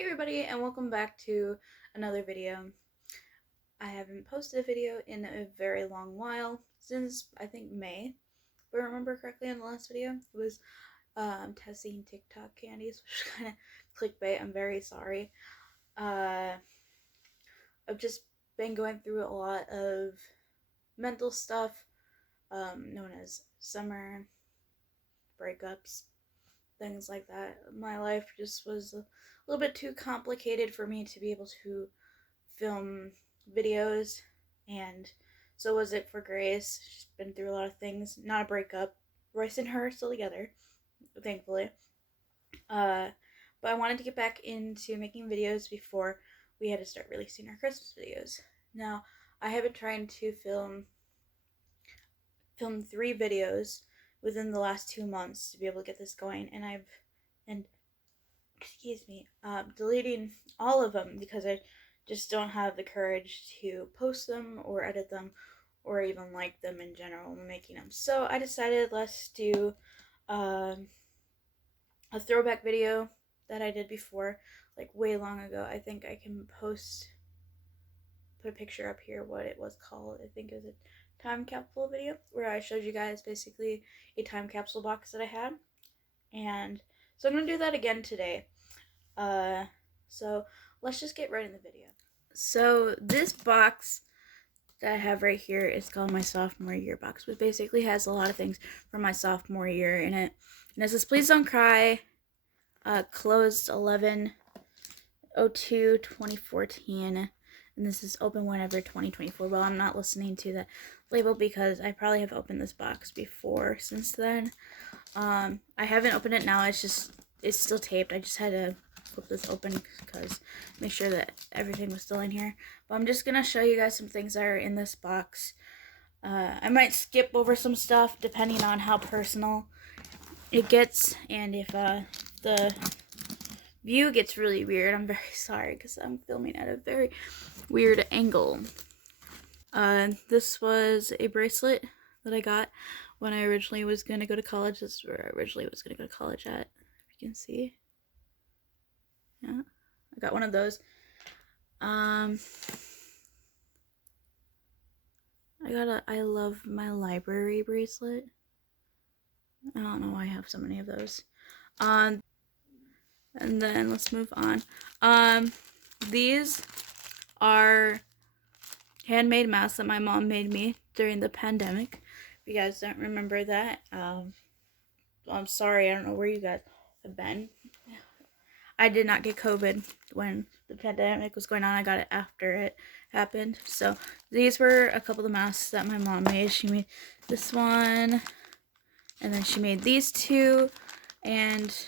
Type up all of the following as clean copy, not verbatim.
Hey everybody, and welcome back to another video. I haven't posted a video in a very long while, since I think May. If I remember correctly in the last video, it was testing TikTok candies, which is kind of clickbait. I'm very sorry. I've just been going through a lot of mental stuff, known as summer breakups, things like that. My life just was a little bit too complicated for me to be able to film videos, and so was it for Grace. She's been through a lot of things. Not a breakup. Royce and her are still together, thankfully. But I wanted to get back into making videos before we had to start releasing our Christmas videos. Now, I have been trying to film 3 videos within the last 2 months to be able to get this going, and deleting all of them because I just don't have the courage to post them or edit them or even like them in general when making them. So I decided let's do a throwback video that I did before, like way long ago. I think I can put a picture up here what it was called. I think it was a time capsule video where I showed you guys basically a time capsule box that I had. And so I'm going to do that again today. So let's just get right in the video. So this box that I have right here is called my sophomore year box, which basically has a lot of things from my sophomore year in it. And it says, "Please don't cry," closed 11/02/2014, and this is open whenever 2024. Well, I'm not listening to the label because I probably have opened this box before since then. I haven't opened it now. It's still taped. I just had to flip this open because make sure that everything was still in here. But I'm just gonna show you guys some things that are in this box. I might skip over some stuff depending on how personal it gets, and if the view gets really weird, I'm very sorry because I'm filming at a very weird angle. This was a bracelet that I got when I originally was going to go to college. This is where I originally was going to go to college at, if you can see. Yeah, I got one of those. I got a I love my library bracelet. I don't know why I have so many of those. And then let's move on. These are handmade masks that my mom made me during the pandemic. If you guys don't remember that, I'm sorry. I don't know where you guys have been. I did not get COVID when the pandemic was going on. I got it after it happened. So these were a couple of masks that my mom made. She made this one, and then she made these two, and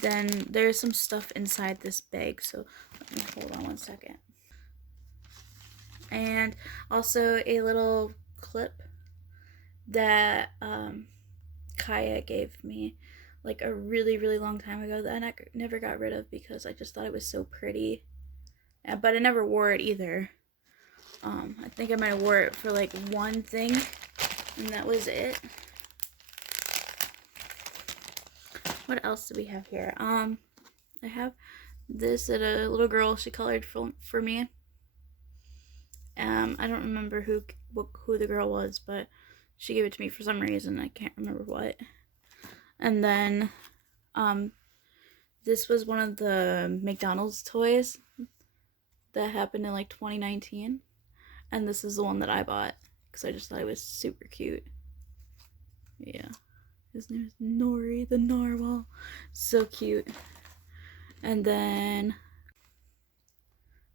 then there's some stuff inside this bag. So let me hold on one second. And also a little clip that Kaya gave me like a really long time ago that I never got rid of because I just thought it was so pretty. But I never wore it either. I think I might have wore it for like one thing, and that was it. What else do we have here? I have this that a little girl, she colored for me. I don't remember who the girl was, but she gave it to me for some reason. I can't remember what. And then, this was one of the McDonald's toys that happened in like 2019. And this is the one that I bought because I just thought it was super cute. Yeah. His name is Nori the Narwhal. So cute. And then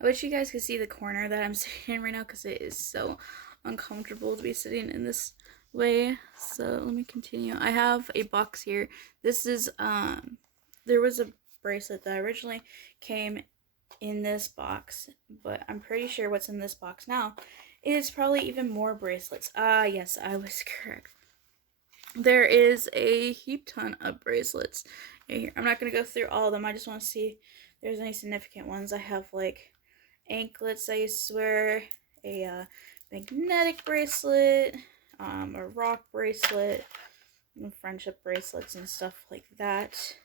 I wish you guys could see the corner that I'm sitting in right now because it is so uncomfortable to be sitting in this way. So let me continue. I have a box here. This is there was a bracelet that originally came in this box, but I'm pretty sure what's in this box now is probably even more bracelets. Yes, I was correct. There is a heap ton of bracelets in here. I'm not going to go through all of them. I just want to see if there's any significant ones. I have like anklets I used to wear, a magnetic bracelet, a rock bracelet, and friendship bracelets and stuff like that.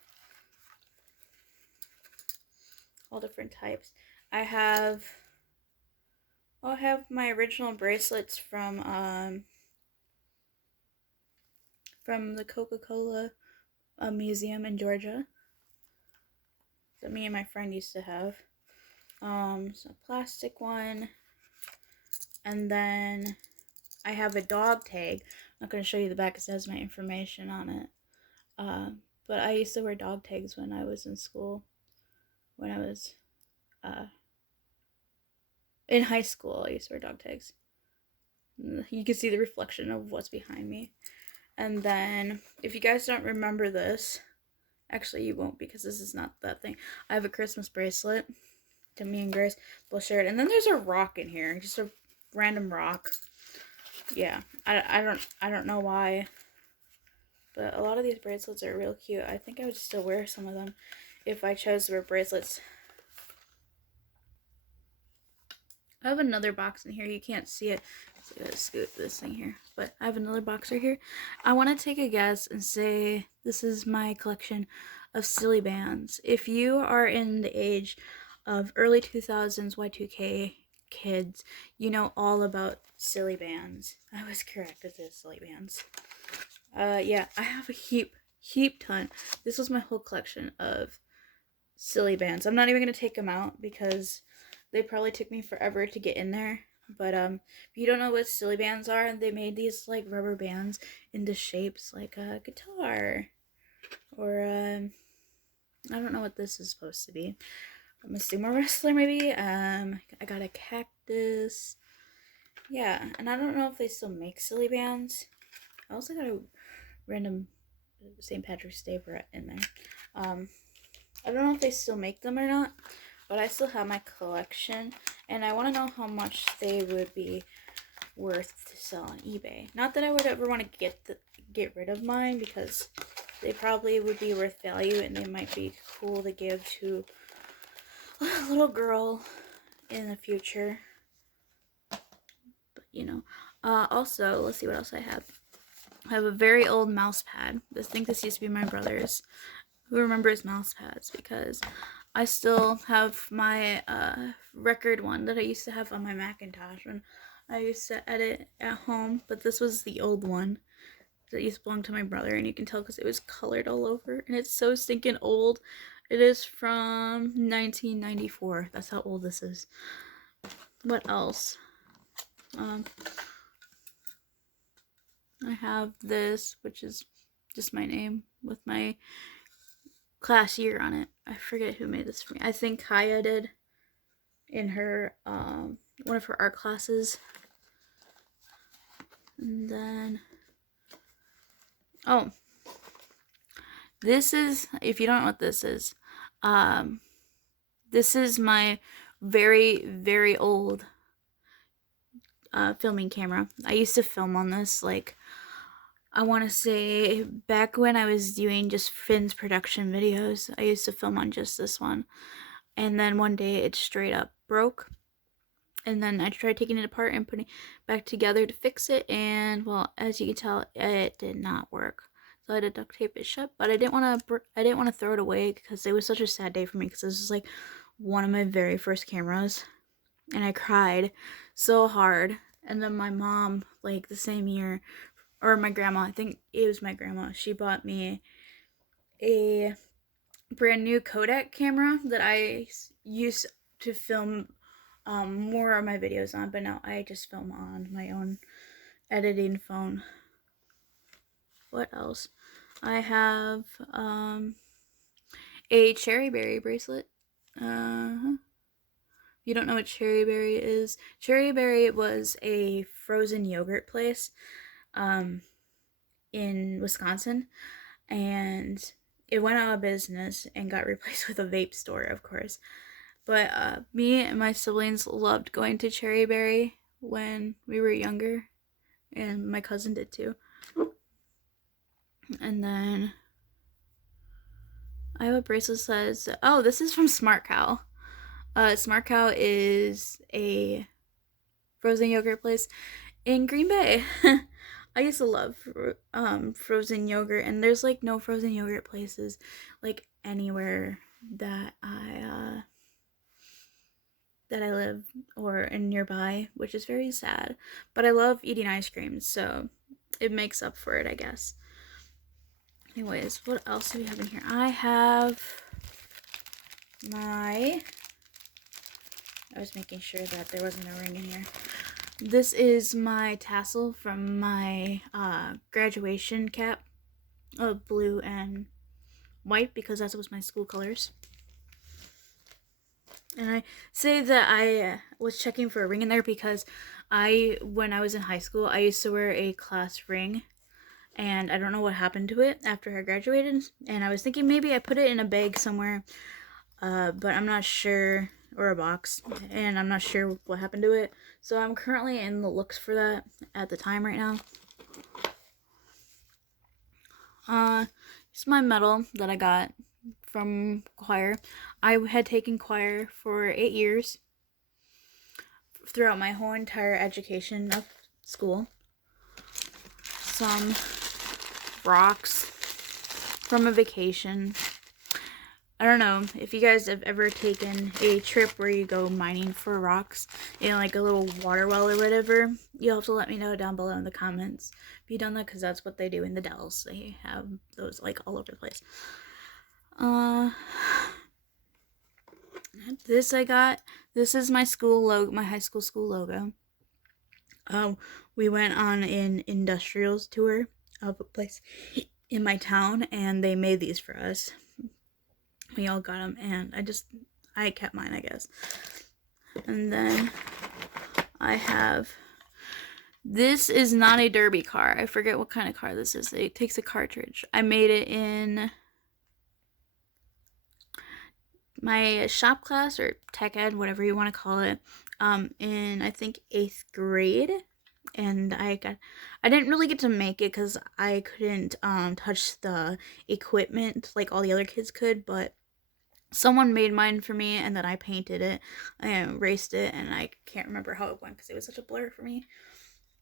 all different types. I'll have my original bracelets from the Coca-Cola museum in Georgia that me and my friend used to have. So a plastic one, and then I have a dog tag. I'm not going to show you the back because it has my information on it. But I used to wear dog tags when I was in school. When I was in high school, I used to wear dog tags. You can see the reflection of what's behind me. And then, if you guys don't remember this, actually you won't because this is not that thing. I have a Christmas bracelet to me and Grace. We'll share it. And then there's a rock in here, just a random rock. Yeah, I don't know why, but a lot of these bracelets are real cute. I think I would still wear some of them if I chose to wear bracelets. I have another box in here. You can't see it. So I'm gonna scoot this thing here. But I have another box right here. I want to take a guess and say this is my collection of silly bands. If you are in the age of early 2000s Y2K kids, you know all about silly bands. I was correct, it is silly bands. Yeah, I have a heap ton. This was my whole collection of silly bands. I'm not even gonna take them out because they probably took me forever to get in there. But if you don't know what silly bands are, they made these like rubber bands into shapes like a guitar, or I don't know what this is supposed to be. I'm a sumo wrestler maybe. I got a cactus. Yeah, and I don't know if they still make silly bands. I also got a random St. Patrick's Day in there. I don't know if they still make them or not, but I still have my collection, and I want to know how much they would be worth to sell on eBay. Not that I would ever want to get rid of mine, because they probably would be worth value, and they might be cool to give to a little girl in the future. But you know, also let's see what else I have. I have a very old mouse pad. I think this used to be my brother's. Who remembers mouse pads? Because I still have my record one that I used to have on my Macintosh when I used to edit at home. But this was the old one that used to belong to my brother, and you can tell because it was colored all over, and it's so stinking old. It is from 1994. That's how old this is. What else? I have this, which is just my name with my class year on it. I forget who made this for me. I think Kaya did in her one of her art classes. And then this is, if you don't know what this is my very old filming camera. I used to film on this, like, I want to say back when I was doing just Finn's production videos, I used to film on just this one. And then one day it straight up broke. And then I tried taking it apart and putting it back together to fix it. And well, as you can tell, it did not work. So I had to duct tape it shut. But I didn't want to throw it away because it was such a sad day for me, because this was like one of my very first cameras. And I cried so hard. And then my mom, like the same year, or my grandma, I think it was my grandma, she bought me a brand new Kodak camera that I used to film more of my videos on, but now I just film on my own editing phone. What else? I have a cherry berry bracelet. If you don't know what cherry berry is, cherry berry was a frozen yogurt place in Wisconsin, and it went out of business and got replaced with a vape store, of course. But me and my siblings loved going to Cherry Berry when we were younger, and my cousin did too. And then I have a bracelet that says, oh, this is from Smart Cow. Smart Cow is a frozen yogurt place in Green Bay. I used to love frozen yogurt, and there's like no frozen yogurt places like anywhere that I that I live or in nearby, which is very sad. But I love eating ice cream, so it makes up for it, I guess. Anyways, what else do we have in here? I have I was making sure that there wasn't a ring in here. This is my tassel from my graduation cap of blue and white, because that was my school colors. And I say that I was checking for a ring in there because when I was in high school, I used to wear a class ring, and I don't know what happened to it after I graduated. And I was thinking maybe I put it in a bag somewhere, but I'm not sure, or a box, and I'm not sure what happened to it. So I'm currently in the looks for that at the time right now. It's my medal that I got from choir. I had taken choir for 8 years throughout my whole entire education of school. Some rocks from a vacation. I don't know if you guys have ever taken a trip where you go mining for rocks in like a little water well or whatever. You'll have to let me know down below in the comments if you've done that, because that's what they do in the Dells. They have those like all over the place. This I got. This is my school logo, my high school logo. We went on an industrials tour of a place in my town, and they made these for us. We all got them, and I kept mine, I guess. And then I have, this is not a derby car. I forget what kind of car this is. It takes a cartridge. I made it in my shop class, or tech ed, whatever you want to call it, in I think 8th grade. And I didn't really get to make it because I couldn't touch the equipment like all the other kids could, but someone made mine for me, and then I painted it and erased it, and I can't remember how it went because it was such a blur for me.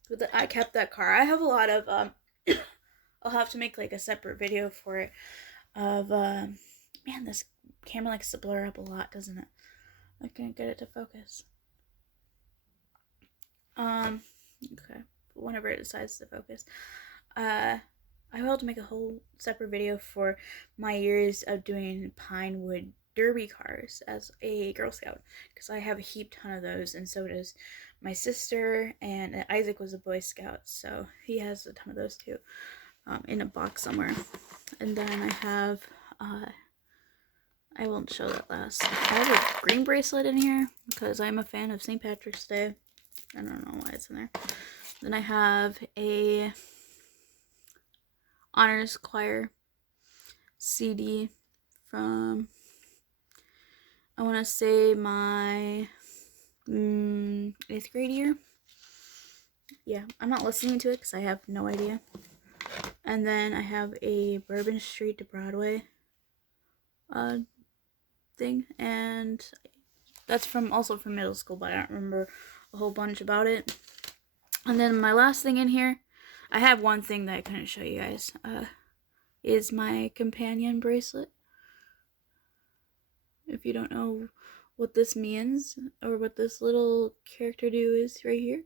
But I kept that car. I have a lot of I'll have to make like a separate video for it of man, this camera likes to blur up a lot, doesn't it? I can't get it to focus. Okay, whenever it decides to focus. I will to make a whole separate video for my years of doing Pinewood derby cars as a Girl Scout, because I have a heap ton of those, and so does my sister, and Isaac was a Boy Scout, so he has a ton of those too, in a box somewhere. And then I have, I won't show that last. I have a green bracelet in here because I'm a fan of St. Patrick's Day. I don't know why it's in there. Then I have a honors choir CD from, I want to say, my 8th grade year. Yeah, I'm not listening to it because I have no idea. And then I have a Bourbon Street to Broadway thing, and that's also from middle school, but I don't remember a whole bunch about it. And then my last thing in here, I have one thing that I couldn't show you guys, is my companion bracelet. If you don't know what this means, or what this little character do is right here,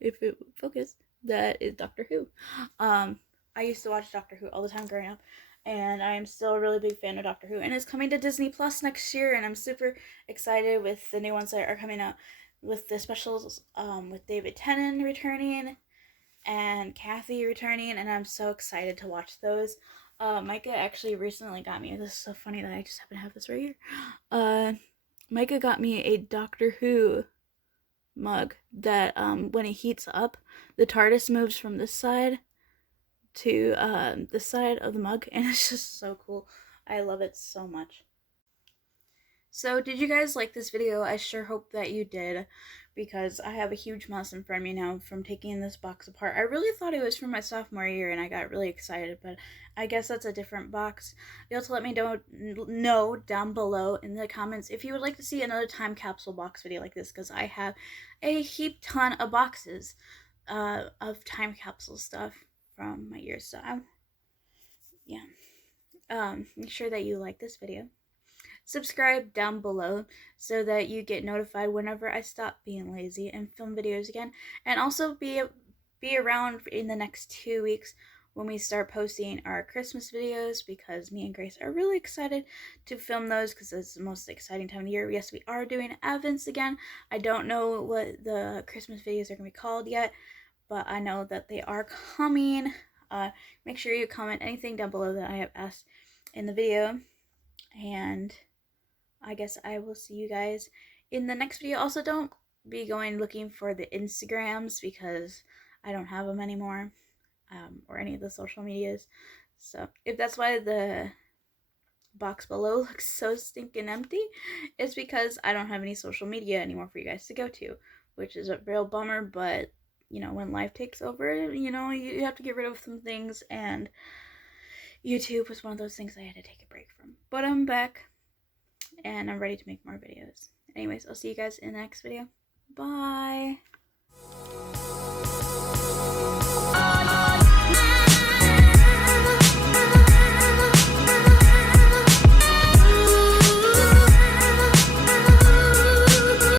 if it would focus, that is Doctor Who. I used to watch Doctor Who all the time growing up, and I am still a really big fan of Doctor Who, and it's coming to Disney Plus next year, and I'm super excited with the new ones that are coming out, with the specials, with David Tennant returning and Kathy returning, and I'm so excited to watch those. Micah actually recently got me, this is so funny that I just happen to have this right here. Micah got me a Doctor Who mug that, when it heats up, the TARDIS moves from this side to this side of the mug, and it's just so cool. I love it so much. So, did you guys like this video? I sure hope that you did, because I have a huge mess in front of me now from taking this box apart. I really thought it was from my sophomore year, and I got really excited, but I guess that's a different box. You'll have to let me know down below in the comments if you would like to see another time capsule box video like this, because I have a heap ton of boxes of time capsule stuff from my years. So, yeah. Make sure that you like this video, subscribe down below so that you get notified whenever I stop being lazy and film videos again. And also be around in the next 2 weeks when we start posting our Christmas videos, because me and Grace are really excited to film those because it's the most exciting time of year. Yes, we are doing Advents again. I don't know what the Christmas videos are going to be called yet, but I know that they are coming. Make sure you comment anything down below that I have asked in the video, and I guess I will see you guys in the next video. Also, don't be going looking for the Instagrams because I don't have them anymore, or any of the social medias. So if that's why the box below looks so stinking empty, it's because I don't have any social media anymore for you guys to go to, which is a real bummer. But you know, when life takes over, you know, you have to get rid of some things, and YouTube was one of those things I had to take a break from. But I'm back and I'm ready to make more videos. Anyways, I'll see you guys in the next video. Bye.